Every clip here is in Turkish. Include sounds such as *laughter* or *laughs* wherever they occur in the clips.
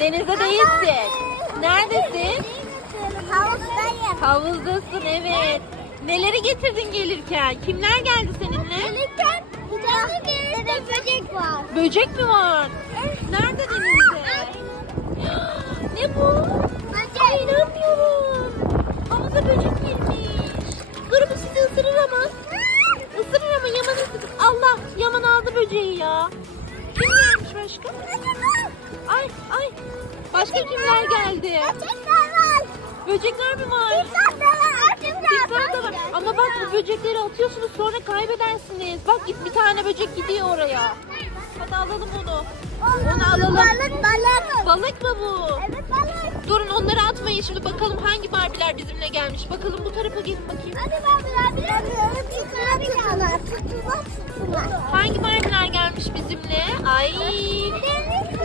Denizde değilsin. Neredesin? Havuzdayım. Havuzdasın evet. Neleri getirdin gelirken? Kimler geldi seninle? Gelirken tane denizde böcek var. Böcek mi var? Nerede denizde? *gasps* Ne bu? Ay inanmıyorum. Havuza böcek girmiş. Dur bu sizi ısırır ama. Isırır ama Yaman ısırır. Allah Yaman aldı böceği ya. Kim gelmiş başka? Ay ay. Başka kimler geldi? Böcekler var. Böcekler mi var? Timsah da var. Timsah da var. Ama bak bu böcekleri atıyorsunuz sonra kaybedersiniz. Bak git bir tane böcek gidiyor oraya. Hadi alalım onu. Onu alalım. Balık balık. Balık mı bu? Evet balık. Durun onları atmayın şimdi bakalım hangi Barbie'ler bizimle gelmiş. Bakalım bu tarafa gelin bakayım. Hadi abi. Tutula bir tane. Tutula tutula. Hangi Barbie'ler gelmiş bizimle? Ay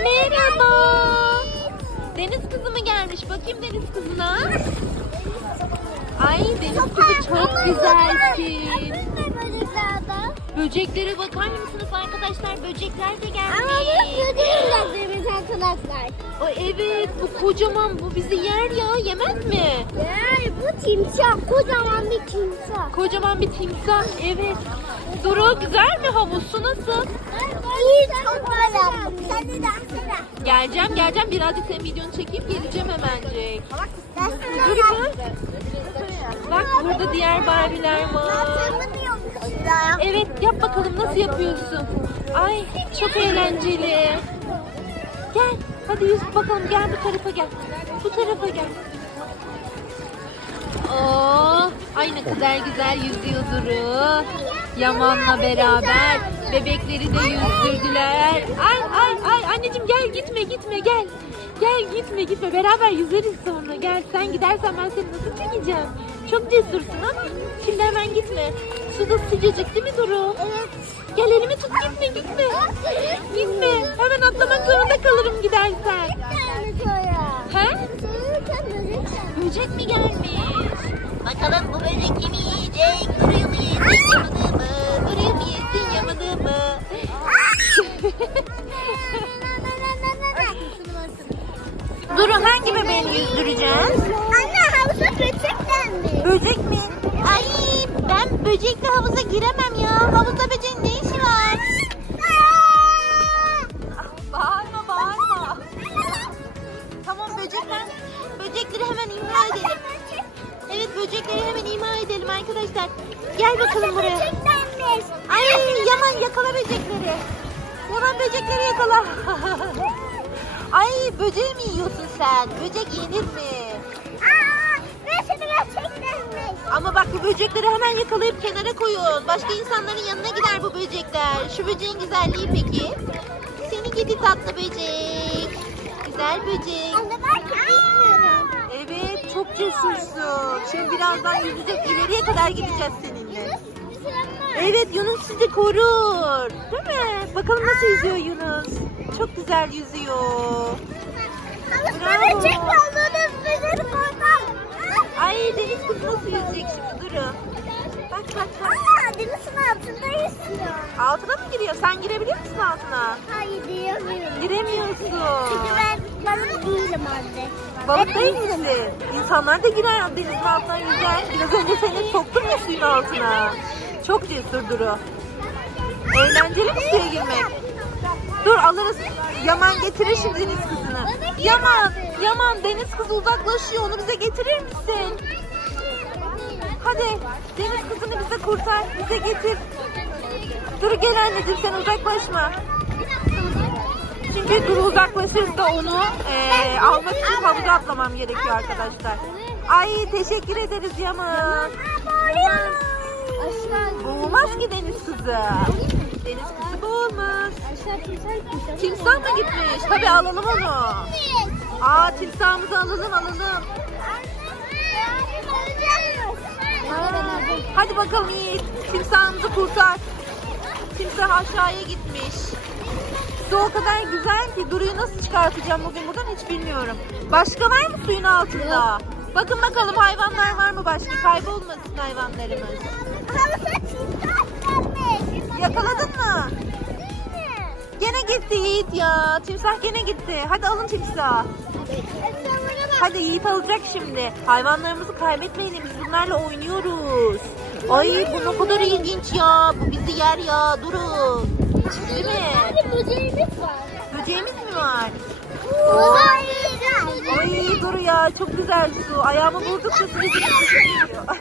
merhaba. Deniz kızı mı gelmiş? Bakayım deniz kızına. Ay deniz kızı çok güzelsin. Böceklere bakar mısınız arkadaşlar? Böcekler de Ama bu gelmiş. böcek bıraktığımız arkadaşlar. Ay evet bu kocaman bu bizi yer ya yemez mi? Ya bu timsah. Kocaman bir timsah. Kocaman bir timsah evet. Duru güzel mi havuz su nasıl? İyi çok güzel. Sen de. Geleceğim geleceğim birazcık senin videonu çekeyim geleceğim hemencik. Dur kız. Bak burada diğer Barbie'ler var. Evet yap bakalım nasıl yapıyorsun? Ay çok eğlenceli. Gel hadi yüz bakalım gel bu tarafa gel. Bu tarafa gel. Oo, ay ne kadar güzel yüzüyor Duru. Yaman'la beraber bebekleri de yüzdürdüler. Ay ay ay anneciğim gel gitme gitme gel. Gel gitme gitme beraber yüzeriz sonra gel sen gidersen ben seni nasıl çekeceğim. Çok cesursun ama şimdi hemen gitme. Su da sıcacık değil mi Duru? Evet. Gel elimi tut gitme gitme. Gitme hemen atlamak zorunda kalırım gidersen. He? Böcek mi gelmiş? Bakalım bu böcek kimi yiyecek? Mu yesin yamadı mı? Duruyor mu yesin yamadı mı? Duru hangi bebeğini yüzdüreceğiz? Anne havuza böceklenmiş. Böcek mi? Ay ben böcekli havuza giremem ya. Havuzda böceğin ne işi var? Bağırma bağırma. Tamam böcekler. Böcekleri hemen imha edelim. Böcekleri hemen imha edelim arkadaşlar. Gel bakalım buraya. Ay Yaman yakala böcekleri. Yaman böcekleri yakala. *laughs* Ay böceği mi yiyorsun sen? Böcek yenir mi? Aa, nasıl böceklenmiş? Ama bak bu böcekleri hemen yakalayıp kenara koyun. Başka insanların yanına gider bu böcekler. Şu böceğin güzelliği peki? Seni gidi tatlı böcek. Güzel böcek. Anne ben bilmiyorum. Evet çok cesursun. Şimdi birazdan yüzecek ileriye kadar gideceğiz seninle. Evet Yunus sizi korur. Değil mi? Bakalım nasıl yüzüyor Yunus. Çok güzel yüzüyor. Bravo. Ay deniz kızı nasıl yüzecek şimdi Duru? Bak bak bak. Aa, denizin altında yüzüyor. Altına mı giriyor? Sen girebiliyor musun altına? Hayır diyemiyorum. Giremiyorsun. Çünkü ben balık değilim anne. Balık değil? İnsanlar da girer denizin altına yüzer. Biraz önce seni soktum ya suyun altına. Çok cesur Duru. Eğlenceli mi suya girmek? Dur alırız. Yaman getirir şimdi deniz kızını. Yaman, Yaman deniz kızı uzaklaşıyor. Onu bize getirir misin? Hadi deniz kızını bize kurtar. Bize getir. Dur gel anneciğim sen uzaklaşma. Çünkü Duru uzaklaşırsa onu eee, almak için havuza atlamam gerekiyor arkadaşlar. Ay teşekkür ederiz Yaman. Boğulmaz ki deniz kızı. Deniz kızı boğulmaz. Timsah mı gitmiş? Tabii alalım onu. Aa timsahımızı alalım alalım. Hadi bakalım Yiğit. Timsahımızı kurtar. Timsah aşağıya gitmiş. Su o kadar güzel ki Duru'yu nasıl çıkartacağım bugün buradan hiç bilmiyorum. Başka var mı suyun altında? Bakın bakalım hayvanlar var mı başka? Kaybolmasın hayvanlarımız. Yakaladın mı? Gene gitti Yiğit ya. Timsah gene gitti. Hadi alın timsah. Hadi Yiğit alacak şimdi. Hayvanlarımızı kaybetmeyelim. Biz bunlarla oynuyoruz. Ay bu ne kadar ilginç ya. Bu bizi yer ya. Durun. Değil mi? Abi böceğimiz var. Böceğimiz mi var? Ay dur ya çok güzel su. Ayağımı vurdukça su geliyor.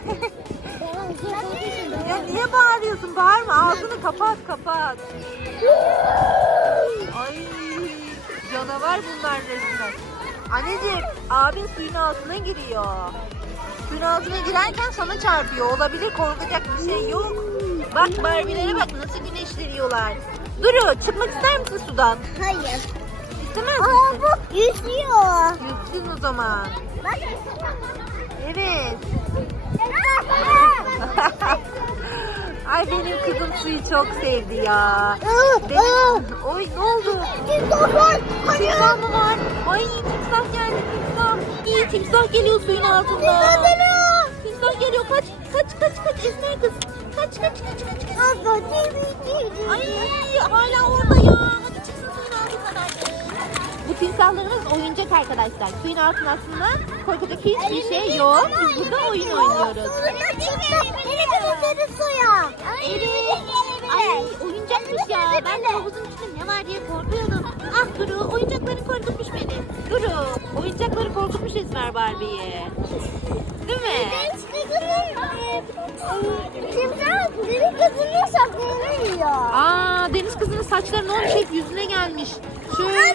ya niye bağırıyorsun? Bağırma. Ağzını kapat kapat. Ay canavar bunlar resmen. Anneciğim abin suyun altına giriyor. Suyun altına girerken sana çarpıyor. Olabilir korkacak bir şey yok. Bak Barbie'lere bak nasıl güneşleniyorlar. Duru çıkmak ister misin sudan? Hayır. İstemez Aa misin? bu yüzüyor. Yüzsün o zaman. Bak. Evet. *laughs* Ay benim kızım suyu çok sevdi ya. Benim... Oy ne oldu? Timsah mı var? Ay timsah geldi timsah. İyi timsah geliyor suyun altında. Timsah geliyor kaç kaç kaç kaç Esmer kız. Kaç kaç kaç kaç kaç. Ay hala orada ya. Hadi çıksın suyun altından. Bu timsahlarımız oyuncak arkadaşlar. Suyun altında aslında korkacak hiçbir şey yok. Biz burada oyun oynuyoruz. Evet. Ay oyuncakmış ya. Ben de havuzun içinde ne var diye korkuyordum. Ah Duru oyuncakları korkutmuş beni. Duru oyuncakları korkutmuş Esmer Barbie'yi. Değil mi? Aa deniz kızının saçları ne olmuş hep yüzüne gelmiş. Şöyle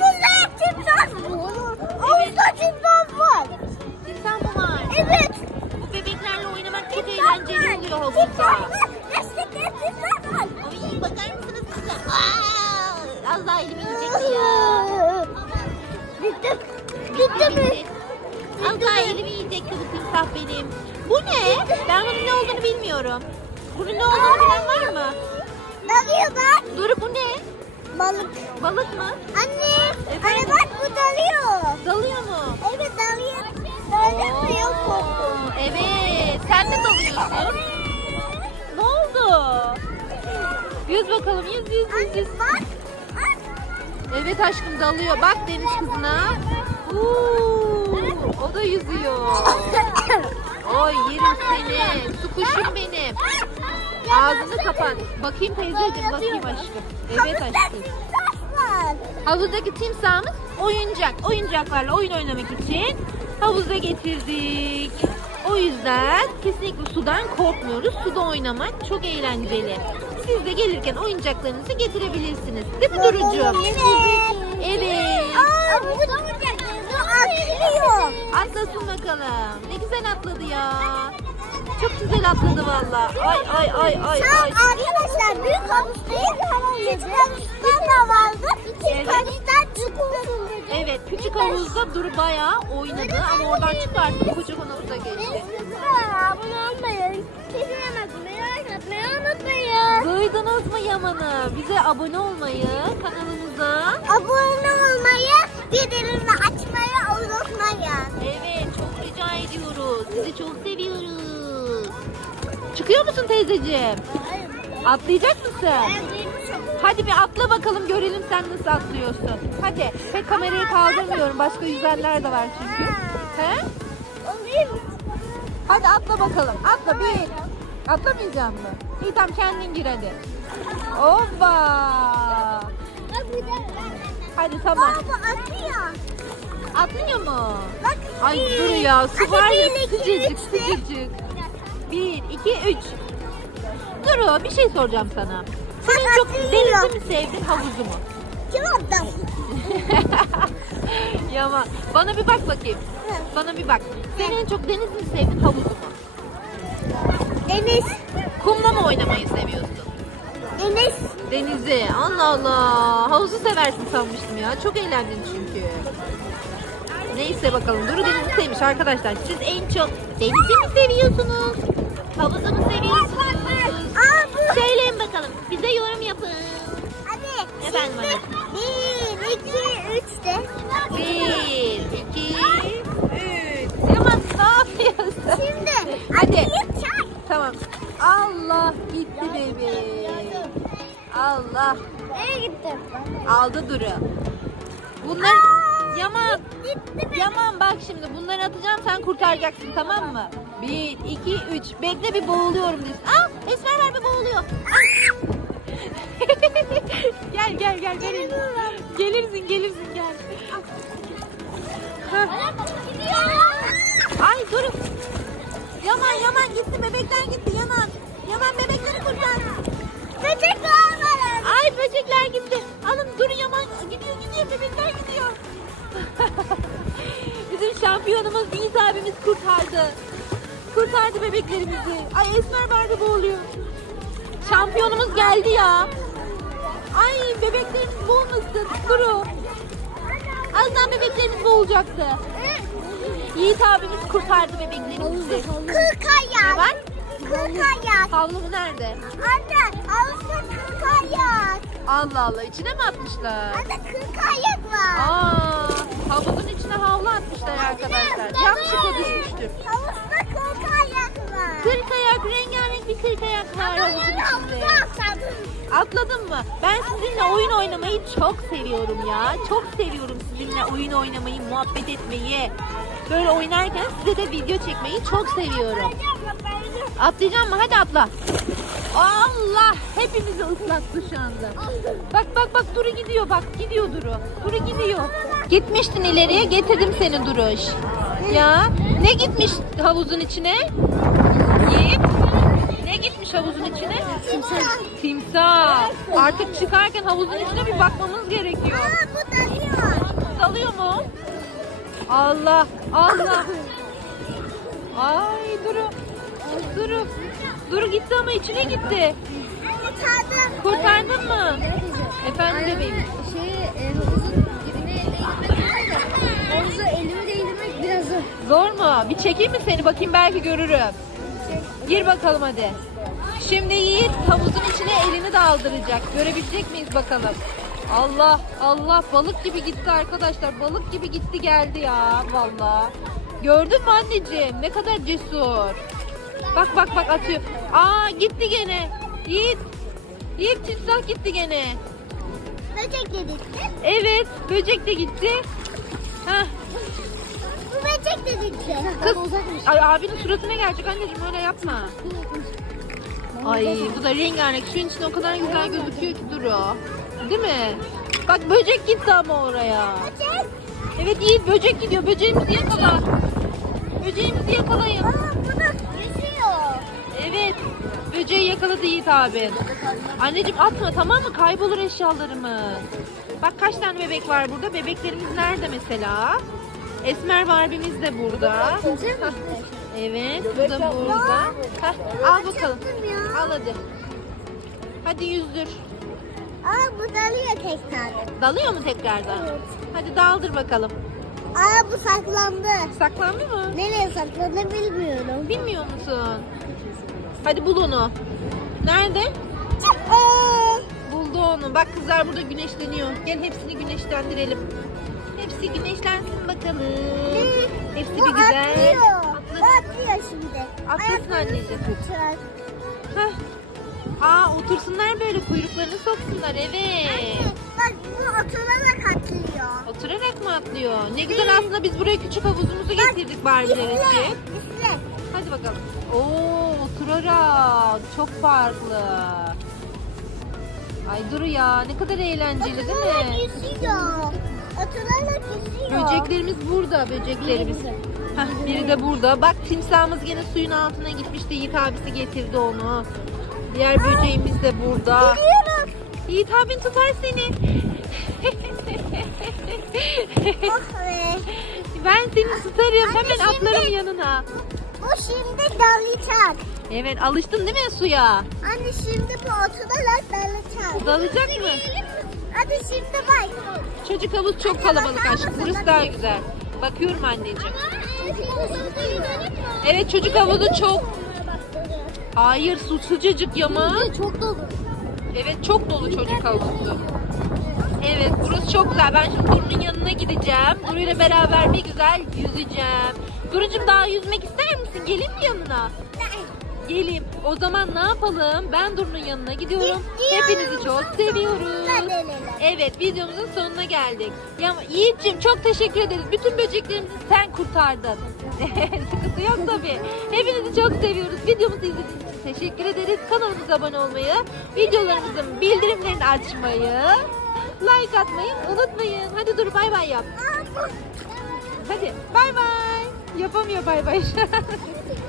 timsah mı var? Evet. Bu bebeklerle oynamak çok eğlenceli oluyor havuzda. Ay bakar mısınız size? Aa, az daha elimi yiyecekti ya. Bitti. Bitti bitti. Daha elimi yiyecekti bu timsah benim. Bu ne? Ben bunun ne olduğunu bilmiyorum. Bunun ne olduğunu bilen var mı? Dalıyor bak. Dur bu ne? Balık. Balık mı? Anne. Evet. Anne bak bu dalıyor. Dalıyor mu? Evet dalıyor. Dalıyor mu yok mu? Evet. Sen de dalıyorsun. Ne oldu? Yüz bakalım. Yüz yüz yüz yüz. Anne bak. Evet aşkım dalıyor. Bak deniz kızına. Uuu, o da yüzüyor. Oy yerim seni. Su kuşum benim. Ağzını kapat. Bakayım teyzeciğim bakayım aşkım. Evet aşkım. Havuzdaki timsahımız oyuncak. Oyuncaklarla oyun oynamak için havuza getirdik. O yüzden kesinlikle sudan korkmuyoruz. Suda oynamak çok eğlenceli. Siz de gelirken oyuncaklarınızı getirebilirsiniz. Değil mi Durucuğum? Evet. Evet. Aa, bu da Atlıyor. Atlasın bakalım. Ne güzel atladı ya. Çok güzel atladı valla. Ay ay ay ay an ay. arkadaşlar büyük havuzdayız. Küçük havuzdan da vardı. Küçük Evet. havuzdan çıktı. Evet küçük havuzda Duru bayağı oynadı ama oradan çıkartıp kocaman havuza geçti. Abone olmayın. Duydunuz mu Yaman'ı? Bize abone olmayı, kanalımıza. Abone olmayı, bildirimleri açmayı unutmayın. Evet çok rica ediyoruz. Sizi çok seviyoruz. Çıkıyor musun teyzeciğim? Atlayacak mısın? Hadi bir atla bakalım görelim sen nasıl atlıyorsun. Hadi. Pek kamerayı kaldırmıyorum. Başka yüzenler de var çünkü. He? Hadi atla bakalım. Atla bir. Atlamayacak mı? İyi tamam kendin gir hadi. Hoppa. Hadi tamam. Baba atıyor. Atlıyor mu? Bak. Ay bir. dur ya su var ya bir, sıcacık sıcacık. Bir, iki, üç. Duru bir şey soracağım sana. Sen Bak, çok atıyor. denizi mi sevdin havuzu mu? Attı? *laughs* Yaman bana bir bak bakayım. Bana bir bak. Sen en çok deniz mi sevdin havuzu mu? Deniz. Kumla mı oynamayı seviyorsun? Deniz. Denizi. Allah Allah. Havuzu seversin sanmıştım ya. Çok eğlendin çünkü. Neyse bakalım. Duru denizi sevmiş arkadaşlar. Siz en çok denizi mi seviyorsunuz? Havuzu mu seviyorsunuz? Söyleyin bakalım. Bize yorum yapın. Hadi. Efendim şimdi Bir, iki, üç de. Bir, iki, üç. Yaman ne yapıyorsun? Şimdi. Hadi. Tamam. Allah gitti bebeğim. Allah. Nereye gittim? Aldı Duru. Bunlar Yaman. Gitti? Yaman bak şimdi bunları atacağım sen kurtaracaksın tamam mı? Bir, iki, üç. Bekle bir boğuluyorum diyorsun. Aa Esmer var bir boğuluyor. *laughs* gel gel gel gel. Gelirsin gelirsin gel. Ay dur. Yaman Yaman gitti bebekler gitti Yaman. Yaman bebekleri kurtar. Böcek var. Ay böcekler gitti. Alın dur Yaman gidiyor gidiyor bebekler gidiyor. *laughs* Bizim şampiyonumuz Yiğit abimiz kurtardı. Kurtardı bebeklerimizi. Ay Esmer vardı boğuluyor. Şampiyonumuz geldi ya. Ay bebeklerimiz boğulmasın. Duru. Azdan bebeklerimiz boğulacaktı. Yiğit abimiz kurtardı bebeklerimizi. Kırk Ne ayak. var? Kırk ayak. Havlumu nerede? Anne ağzında kırk ayak. Allah Allah içine mi atmışlar? Anne kırk ayak var. Aa, havuzun içine havlu atmışlar arkadaşlar. Yanlışlıkla düşmüştür. Havuzda kırk ayak var. Kırk ayak, rengarenk bir kırk ayak var havuzun içinde. Atladın mı? Ben sizinle oyun oynamayı çok seviyorum ya. Çok seviyorum sizinle oyun oynamayı, muhabbet etmeyi. Böyle oynarken size de video çekmeyi çok seviyorum. Atlayacağım mı? Hadi atla. Allah! Hepimizi ıslattı şu anda. Bak bak bak Duru gidiyor bak gidiyor Duru. Duru gidiyor. Gitmiştin ileriye getirdim seni Duruş. Ya ne gitmiş havuzun içine? Yiğit. Ne gitmiş havuzun içine? Timsah. Timsah. Artık çıkarken havuzun içine bir bakmamız gerekiyor. Aa bu dalıyor. Dalıyor mu? Allah Allah. Ay Duru. Duru. Duru gitti ama içine gitti. Tadım. Kurtardın mı? Efendim bebeğim. Şey, havuzun dibine değdirmek elimi değdirmek biraz zor. Zor mu? Bir çekeyim mi seni bakayım belki görürüm. Gir bakalım hadi. Şimdi Yiğit havuzun içine elini daldıracak. Görebilecek miyiz bakalım. Allah Allah balık gibi gitti arkadaşlar. Balık gibi gitti geldi ya valla. Gördün mü anneciğim? Ne kadar cesur. Bak bak bak atıyor. Aa gitti gene. Yiğit. Yiğit timsah gitti gene. Böcek dedik. Evet böcek de gitti. Heh. Bu böcek dedik. Kız, ay abinin suratına gelecek anneciğim öyle yapma. Ay bu da rengarenk. Suyun içinde o kadar güzel gözüküyor ki Duru. Değil mi? Bak böcek gitti ama oraya. Böcek. Evet Yiğit böcek gidiyor. Böceğimizi yakala. Böceğimizi yakalayın. Aa bu da yüzüyor. Evet. Böceği yakaladı Yiğit abi. Anneciğim atma tamam mı? Kaybolur eşyalarımız. Bak kaç tane bebek var burada. Bebeklerimiz nerede mesela? Esmer Barbie'miz de burada. Evet, bu da burada. Heh, al bakalım. Al hadi. Hadi yüzdür. Aa bu dalıyor tekrar. Dalıyor mu tekrardan? Hadi daldır bakalım. Aa bu saklandı. Saklandı mı? Nereye saklandı bilmiyorum. Bilmiyor musun? Hadi bul onu. Nerede? Buldu onu. Bak kızlar burada güneşleniyor. Gel hepsini güneşlendirelim. Hepsi güneşlensin bakalım. Hepsi bu bir güzel. atlıyor. Atlıyor şimdi. Atlasın Ayaklarını anneciğim. Heh. Aa otursunlar böyle kuyruklarını soksunlar evet. Bak bu oturarak atlıyor. Oturarak mı atlıyor? Ne güzel aslında biz buraya küçük havuzumuzu getirdik Barbie'ler için. Bisiklet. Hadi bakalım. Oo oturarak çok farklı. Ay Duru ya ne kadar eğlenceli değil Oturarak mi? yüzüyor. Oturarak yüzüyor. Böceklerimiz burada böceklerimiz. Heh, biri de burada. Bak timsahımız gene suyun altına gitmişti. Yiğit abisi getirdi onu. Diğer böceğimiz de burada. Geliyorum. Yiğit abin tutar seni. Oh be. ben seni tutarım. Anne, Hemen şimdi- atlarım yanına. Bu şimdi dalacak. Evet alıştın değil mi suya? Anne şimdi bu oturarak dalacak. Dalacak mı? Hadi şimdi bak. Çocuk havuz çok kalabalık aşkım. Burası daha güzel. Bakıyorum anneciğim. Evet çocuk havuzu çok. Hayır su sıcacık yama. Çok dolu. Evet çok dolu çocuk havuzu. Evet burası çok güzel. Ben şimdi Duru'nun yanına gideceğim. Duru ile beraber bir güzel yüzeceğim. Duru'cum daha yüzmek ister misin? Gelin mi yanına? geleyim. O zaman ne yapalım? Ben Duru'nun yanına gidiyorum. Gidiyorum. Hepinizi çok seviyoruz. Evet videomuzun sonuna geldik. Ya Yiğit'ciğim çok teşekkür ederiz. Bütün böceklerimizi sen kurtardın. *laughs* Sıkıntı yok tabii. Hepinizi çok seviyoruz. Videomuzu izlediğiniz için teşekkür ederiz. Kanalımıza abone olmayı, videolarımızın bildirimlerini açmayı, like atmayı unutmayın. Hadi dur bay bay yap. Hadi bay bay. Yapamıyor bay bay. *laughs*